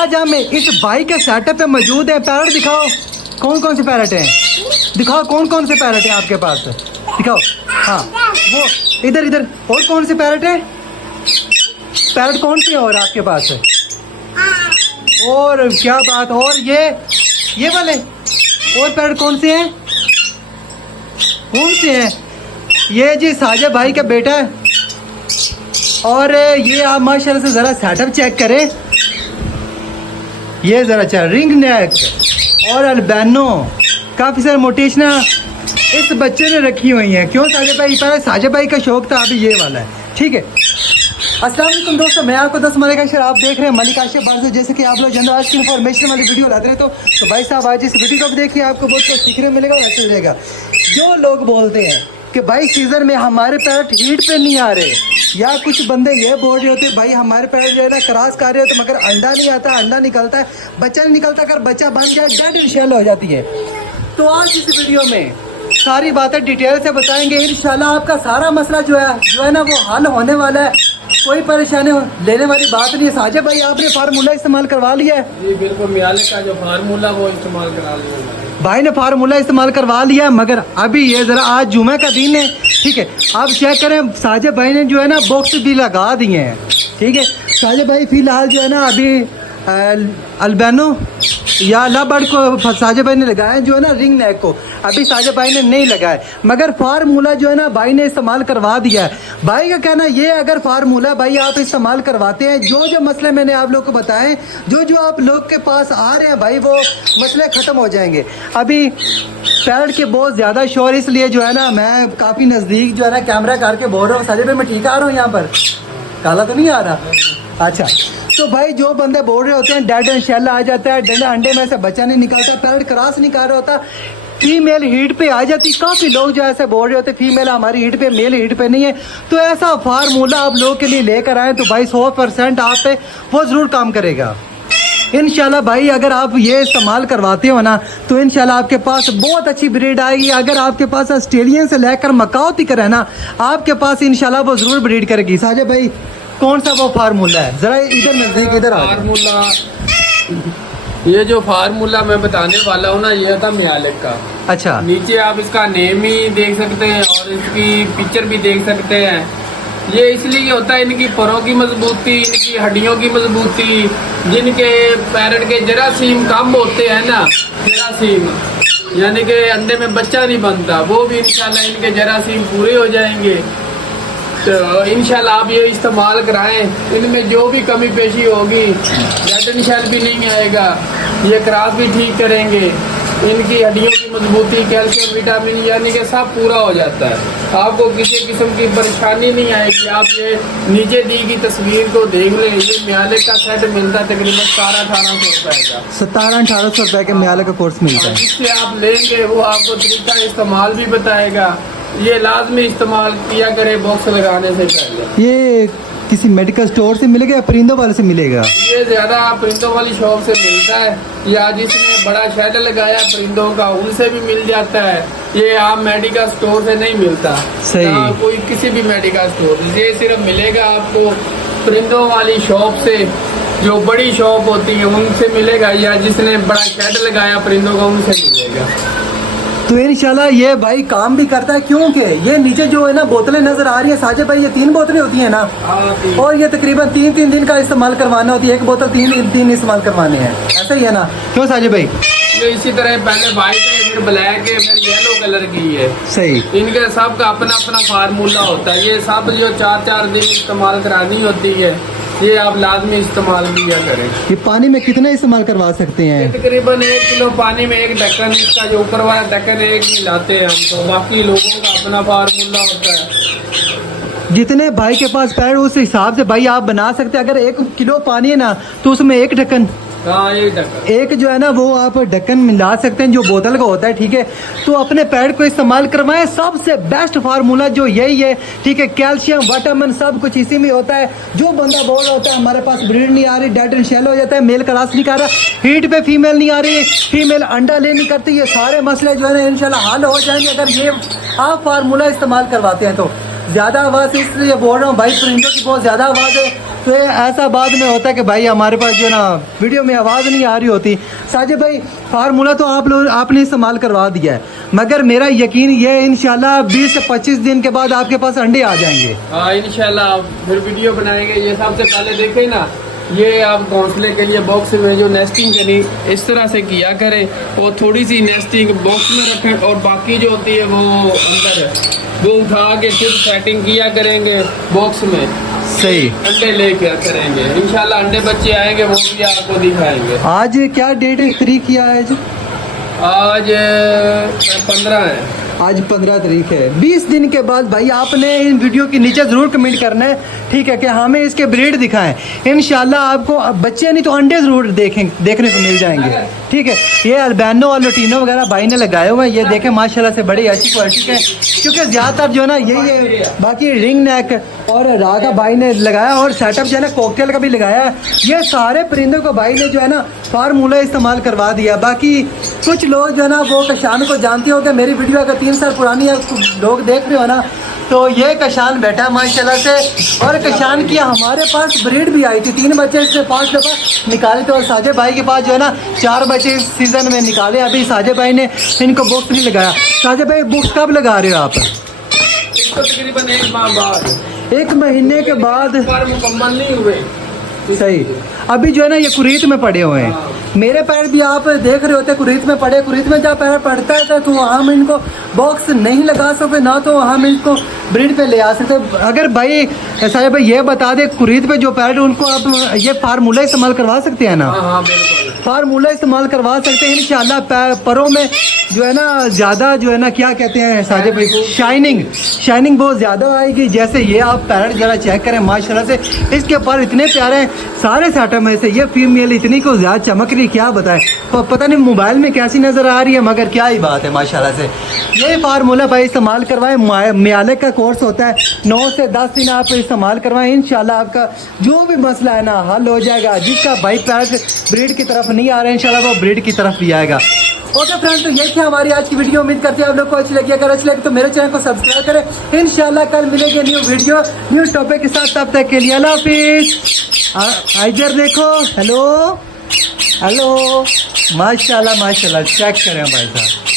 आज हम इस भाई के सेटअप पे मौजूद है। पैरट दिखाओ, कौन कौन से पैरट हैं, दिखाओ कौन कौन से पैरट हैं आपके पास, दिखाओ। हाँ वो इधर इधर, और कौन से पैरट हैं, पैरट कौन से और आपके पास है? और क्या बात, और ये वाले और पैरट कौन से हैं, कौन से हैं? ये जी साजिद भाई का बेटा है। और ये आप माशाल्लाह से ज़रा सेटअप चेक करें, ये ज़रा चल रिंग नेक और अल्बैनो, काफ़ी सारे मोटिवेशना इस बच्चे ने रखी हुई हैं। क्यों साजिद भाई, पहले साजिद भाई का शौक था, अभी ये वाला है। ठीक है, अस्सलाम वालेकुम दोस्तों, मैं आपको 10 मलिक आशिफ, आप देख रहे हैं मलिक आशिफ बाज़। जैसे कि आप लोग जनरल आज की इन्फॉर्मेशन वाली वीडियो लाते हैं, तो भाई साहब आज इस वीडियो को भी देखिए, आपको बहुत कुछ सीखने मिलेगा और अच्छा लगेगा। जो लोग बोलते हैं कि भाई सीज़न में हमारे पैरट हीट पे नहीं आ रहे, या कुछ बंदे ये बोल रहे होते भाई हमारे पैरट जो है ना क्रॉस कर रहे होते मगर अंडा नहीं आता, अंडा निकलता है, बच्चा नहीं निकलता, अगर बच्चा बन जाए डेड शेल हो जाती है। तो आज इस वीडियो में सारी बातें डिटेल से बताएंगे। इंशाल्लाह आपका सारा मसला जो है ना वो हल होने वाला है, कोई परेशानी लेने वाली बात नहीं है। साजिद भाई आपने फार्मूला इस्तेमाल करवा लिया है? जी बिल्कुल, मियाले का जो फार्मूला वो इस्तेमाल करा लिया भाई ने, फार्मूला इस्तेमाल करवा लिया है, मगर अभी ये ज़रा आज जुमे का दिन है। ठीक है, आप चेक करें, साजिद भाई ने जो है ना बॉक्स भी लगा दिए हैं। ठीक है, साजिद भाई फिलहाल जो है ना अभी अल्बैनो या लबर्ड को साजिद भाई ने लगाया जो है ना रिंग नेक को, अभी साजिद भाई ने नहीं लगाया, मगर फार्मूला जो है ना भाई ने इस्तेमाल करवा दिया है। भाई का कहना ये, अगर फार्मूला भाई आप इस्तेमाल करवाते हैं, जो मसले मैंने आप लोग को बताएं, जो आप लोग के पास आ रहे हैं भाई, वो मसले ख़त्म हो जाएंगे। अभी पैरट के बहुत ज़्यादा शोर, इसलिए जो है ना मैं काफ़ी नज़दीक जो है ना कैमरा करके बोल रहा हूँ। साजिद भाई मैं ठीक आ रहा हूँ, यहाँ पर काला तो नहीं आ रहा? अच्छा, तो भाई जो बंदे बोल रहे होते हैं डेड एंड शेल आ जाता है, डेड अंडे में से बच्चा नहीं निकलता, पैरट क्रॉस नहीं कर रहा होता, फीमेल हीट पे आ जाती। काफ़ी लोग जो ऐसे बोल रहे होते फीमेल हमारी हीट पे, मेल हीट पे नहीं है। तो ऐसा फार्मूला आप लोगों के लिए लेकर आए तो भाई 100% आप पे वो ज़रूर काम करेगा इंशाल्लाह। भाई अगर आप ये इस्तेमाल करवाते हो ना तो इंशाल्लाह आपके पास बहुत अच्छी ब्रीड आएगी। अगर आपके पास ऑस्ट्रेलियन से लेकर मकाओ तक है ना, आपके पास इंशाल्लाह वो ज़रूर ब्रीड करेगी। साजिद भाई कौन सा वो फार्मूला है, ज़रा इधर नज़दीक इधर आ। फार्मूला, ये जो फार्मूला मैं बताने वाला हूँ ना, ये था मियालिक का। अच्छा, नीचे आप इसका नेम ही देख सकते हैं और इसकी पिक्चर भी देख सकते हैं। ये इसलिए होता है इनकी परों की मजबूती, इनकी हड्डियों की मजबूती, जिनके पैरट के जरासीम कम होते हैं ना, जरासीम यानी कि अंडे में बच्चा नहीं बनता, वो भी इंशाल्लाह इनके जरासीम पूरे हो जाएंगे। तो इंशाल्लाह आप ये इस्तेमाल कराएं, इनमें जो भी कमी पेशी होगी, डेड शेल भी नहीं आएगा, ये क्रॉस भी ठीक करेंगे, इनकी हड्डियों की मजबूती, कैल्शियम, विटामिन यानी कि सब पूरा हो जाता है। आपको किसी किस्म की परेशानी नहीं आएगी। आप ये नीचे दी गई तस्वीर को देख लें, ये मियाले का सेट मिलता है तकरीबन 1700-1800 रुपए का, 1700-1800 रुपए के मियाले का कोर्स मिलता है। जिससे आप लेंगे वो आपको तरीका इस्तेमाल भी बताएगा। ये लाजमी इस्तेमाल किया करे बॉक्स लगाने से पहले। ये किसी मेडिकल स्टोर से मिलेगा या परिंदों वाले से मिलेगा? ये ज्यादा परिंदों वाली शॉप से मिलता है, या जिसने बड़ा शेड लगाया परिंदों का उनसे भी मिल जाता है। ये आप मेडिकल स्टोर से नहीं मिलता। सही, कोई किसी भी मेडिकल स्टोर, ये सिर्फ मिलेगा आपको परिंदों वाली शॉप से, जो बड़ी शॉप होती है उनसे मिलेगा, या जिसने बड़ा शेड लगाया परिंदों का उनसे मिलेगा। तो इंशाल्लाह ये भाई काम भी करता है, क्योंकि ये नीचे जो है ना बोतलें नजर आ रही है साजिद भाई, ये 3 बोतलें होती है ना, और ये तकरीबन 3-3 दिन का इस्तेमाल करवाना होती है, एक बोतल 3 दिन इस्तेमाल करवाने हैं, ऐसा ही है ना? क्यों साजिद भाई? ये इसी तरह पहले वाइट है, फिर ब्लैक है, फिर येलो कलर की है। सही, इनके सब का अपना अपना फार्मूला होता है। ये सब जो 4-4 दिन इस्तेमाल करानी होती है, ये आप लाजमी इस्तेमाल किया करें। ये पानी में कितना इस्तेमाल करवा सकते हैं? तकरीबन 1 किलो पानी में 1 ढक्कन, इसका जो ऊपर वाला ढक्कन 1 मिलाते हैं हम, तो बाकी लोगों का अपना फार्मूला होता है। जितने भाई के पास पैर उस हिसाब से भाई आप बना सकते हैं। अगर 1 किलो पानी है ना तो उसमें 1 ढक्कन, हाँ 1 ढक्कन, एक जो है ना वो आप ढक्कन मिला सकते हैं जो बोतल का होता है। ठीक है, तो अपने पैड को इस्तेमाल करवाएं, सबसे बेस्ट फार्मूला जो यही है। ठीक है, कैल्शियम, विटामिन सब कुछ इसी में होता है। जो बंदा बोल रहा होता है हमारे पास ब्रीड नहीं आ रही, डेड एंड शेल हो जाता है, मेल क्रॉस नहीं कर रहा, हीट पे फीमेल नहीं आ रही, फीमेल अंडा ले नहीं करती, ये सारे मसले जो है ना इंशाल्लाह हल हो जाएंगे अगर ये आप फार्मूला इस्तेमाल करवाते हैं। तो ज़्यादा आवाज़ इसलिए बोल रहा हूँ भाई, परिंदों की बहुत ज़्यादा आवाज़ है, तो ये ऐसा बाद में होता है कि भाई हमारे पास जो है ना वीडियो में आवाज़ नहीं आ रही होती। साजिद भाई फार्मूला तो आपने इस्तेमाल करवा दिया है, मगर मेरा यकीन ये है इंशाल्लाह 20 से 25 दिन के बाद आपके पास अंडे आ जाएंगे। हाँ इंशाल्लाह फिर वीडियो बनाएंगे। ये सबसे पहले देखें ना, ये आप घोंसले के लिए बॉक्स में जो नेस्टिंग करी इस तरह से किया करें, और थोड़ी सी नेस्टिंग बॉक्स में रखें, और बाकी जो होती है वो अंदर वो उठा के फिर सेटिंग किया करेंगे बॉक्स में। सही। अंडे लेके करेंगे इंशाल्लाह, अंडे बच्चे आएंगे वो भी आपको दिखाएंगे। आज क्या डेट है, तारीख क्या है आज 15 है। आज 15 तारीख है। 20 दिन के बाद भाई आपने इन वीडियो के नीचे ज़रूर कमेंट करना है, ठीक है, कि हमें इसके ब्रीड दिखाएं। इंशाल्लाह आपको बच्चे नहीं तो अंडे ज़रूर देखने को मिल जाएंगे, ठीक है। ये अल्बैनो और लुटीनो वगैरह भाई ने लगाए हुए हैं, ये देखें माशाल्लाह से बड़ी अच्छी क्वालिटी के, क्योंकि ज़्यादातर जो है ना यही है। बाकी रिंग नेक और रागा भाई ने लगाया, और सेटअप जो है ना कॉकटेल का भी लगाया है। ये सारे परिंदों को भाई ने जो है ना फार्मूला इस्तेमाल करवा दिया। बाकी कुछ लोग जो है ना वो कशान को जानते हो कि मेरी वीडियो अगर 3 साल पुरानी है, उसको लोग देख रहे हो ना, तो ये कशान बैठा है माशाल्लाह से। और कशान की हमारे पास ब्रीड भी आई थी, 3 बच्चे इससे 5 दफ़ा निकाले थे, और साजिद भाई के पास जो है ना 4 बच्चे इस सीज़न में निकाले। अभी साजिद भाई ने इनको बुक्स नहीं लगाया। साजिद भाई बुक्स कब लगा रहे हो आप? इसको तकरीबन 1 माह बाद, 1 महीने के बाद। पर मुकम्मल नहीं हुए। सही। अभी जो है ना ये कुरीत में पड़े हुए हैं। मेरे पैर भी आप देख रहे होते कुरीत में पड़े। कुरीत में जब पैर पड़ता है तो हम इनको बॉक्स नहीं लगा सकते, ना तो हम इनको ब्रीड पे ले आ सकते। अगर भाई साहिब भाई ये बता दे, कुरीत पे जो पैर उनको आप ये फार्मूला इस्तेमाल करवा सकते हैं ना? हाँ बिल्कुल फार्मूला इस्तेमाल करवा सकते हैं इंशाल्लाह। परों में जो है ना ज़्यादा जो है ना क्या कहते हैं साजिद भाई, शाइनिंग बहुत ज़्यादा आएगी। जैसे ये आप पैरट ज़रा चेक करें माशाल्लाह से, इसके पर इतने प्यारे हैं। सारे सेटअप में से ये फीमेल इतनी को ज़्यादा चमक रही, क्या बताएं। पता नहीं मोबाइल में कैसी नज़र आ रही है, मगर क्या ही बात है माशाल्लाह से। ये फार्मूला भाई इस्तेमाल करवाएं। म्याले का कोर्स होता है, 9 से 10 दिन आप इस्तेमाल करवाएं। इंशाल्लाह आपका जो भी मसला है ना हल हो जाएगा। जिसका भाई पैरट ब्रीड की तरफ नहीं आ रहा है, इंशाल्लाह वो ब्रीड की तरफ भी आएगा। ओके फ्रेंड्स, तो ये थी हमारी आज की वीडियो। उम्मीद करते हैं आप लोग को अच्छी लगी। अगर अच्छी लगी तो मेरे चैनल को सब्सक्राइब करें। इंशाल्लाह कल मिलेंगे न्यू वीडियो न्यू टॉपिक के साथ। तब तक के लिए अल्लाह हाफिज़। इधर देखो, हेलो माशाल्लाह चेक करें भाई साहब।